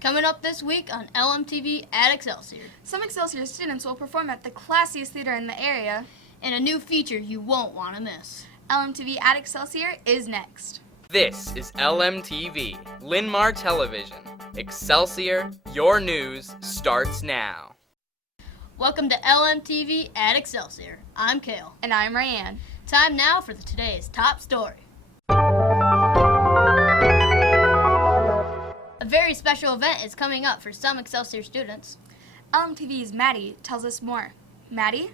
Coming up this week on LMTV at Excelsior. Some Excelsior students will perform at the classiest theater in the area. And a new feature you won't want to miss. LMTV at Excelsior is next. This is LMTV, Linn-Mar Television. Excelsior, your news starts now. Welcome to LMTV at Excelsior. I'm Kale. And I'm Ryan. Time now for today's top story. A very special event is coming up for some Excelsior students. LMTV's Maddie tells us more. Maddie?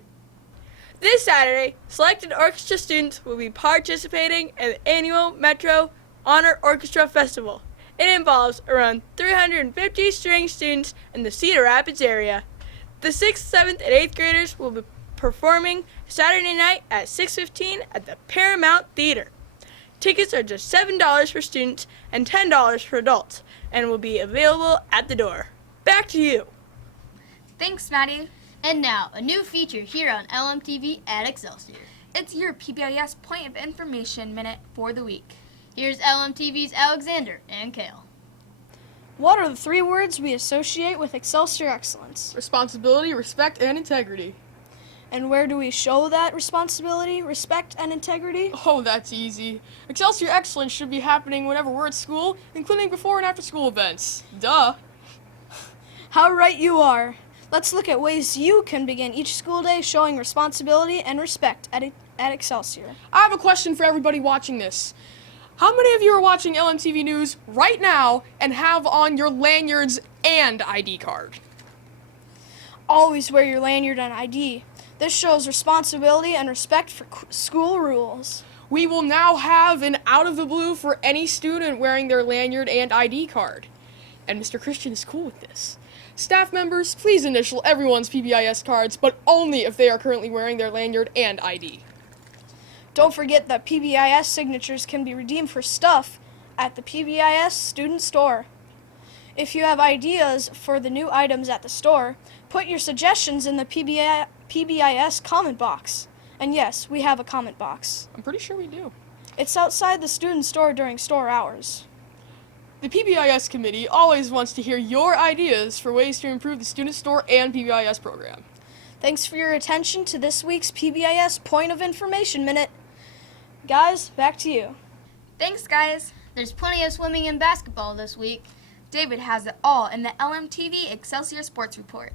This Saturday, selected orchestra students will be participating in the annual Metro Honor Orchestra Festival. It involves around 350 string students in the Cedar Rapids area. The 6th, 7th, and 8th graders will be performing Saturday night at 6:15 at the Paramount Theater. Tickets are just $7 for students and $10 for adults and will be available at the door. Back to you. Thanks, Maddie. And now, a new feature here on LMTV at Excelsior. It's your PBIS Point of Information Minute for the week. Here's LMTV's Alexander and Kale. What are the 3 words we associate with Excelsior excellence? Responsibility, respect, and integrity. And where do we show that responsibility, respect, and integrity? Oh, that's easy. Excelsior excellence should be happening whenever we're at school, including before and after school events. Duh. How right you are. Let's look at ways you can begin each school day showing responsibility and respect at Excelsior. I have a question for everybody watching this. How many of you are watching LMTV News right now and have on your lanyards and ID card? Always wear your lanyard and ID. This shows responsibility and respect for school rules. We will now have an out of the blue for any student wearing their lanyard and ID card. And Mr. Christian is cool with this. Staff members, please initial everyone's PBIS cards, but only if they are currently wearing their lanyard and ID. Don't forget that PBIS signatures can be redeemed for stuff at the PBIS student store. If you have ideas for the new items at the store, put your suggestions in the PBIS comment box. And yes, we have a comment box. I'm pretty sure we do. It's outside the student store during store hours. The PBIS committee always wants to hear your ideas for ways to improve the student store and PBIS program. Thanks for your attention to this week's PBIS Point of Information Minute. Guys, back to you. Thanks, guys. There's plenty of swimming and basketball this week. David has it all in the LMTV Excelsior Sports Report.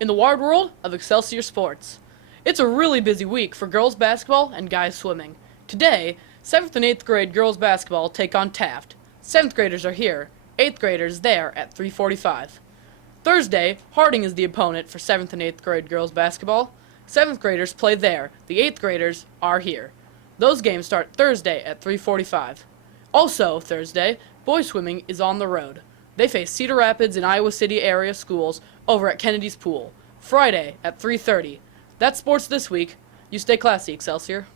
In the wide world of Excelsior sports. It's a really busy week for girls basketball and guys swimming. Today, 7th and 8th grade girls basketball take on Taft. 7th graders are here, 8th graders there at 3:45. Thursday, Harding is the opponent for 7th and 8th grade girls basketball. 7th graders play there, the 8th graders are here. Those games start Thursday at 3:45. Also Thursday, boys swimming is on the road. They face Cedar Rapids and Iowa City area schools over at Kennedy's Pool, Friday at 3:30. That's sports this week. You stay classy, Excelsior.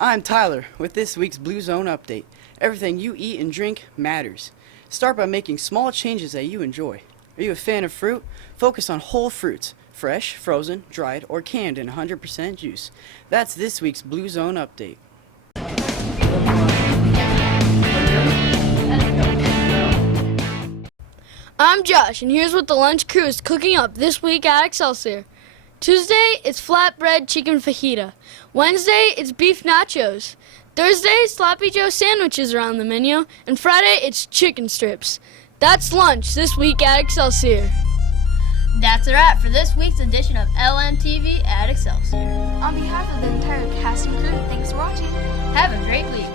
I'm Tyler with this week's Blue Zone Update. Everything you eat and drink matters. Start by making small changes that you enjoy. Are you a fan of fruit? Focus on whole fruits. Fresh, frozen, dried, or canned in 100% juice. That's this week's Blue Zone Update. I'm Josh, and here's what the lunch crew is cooking up this week at Excelsior. Tuesday, it's flatbread chicken fajita. Wednesday, it's beef nachos. Thursday, Sloppy Joe sandwiches are on the menu. And Friday, it's chicken strips. That's lunch this week at Excelsior. That's a wrap for this week's edition of LMTV at Excelsior. On behalf of the entire cast and crew, thanks for watching. Have a great week.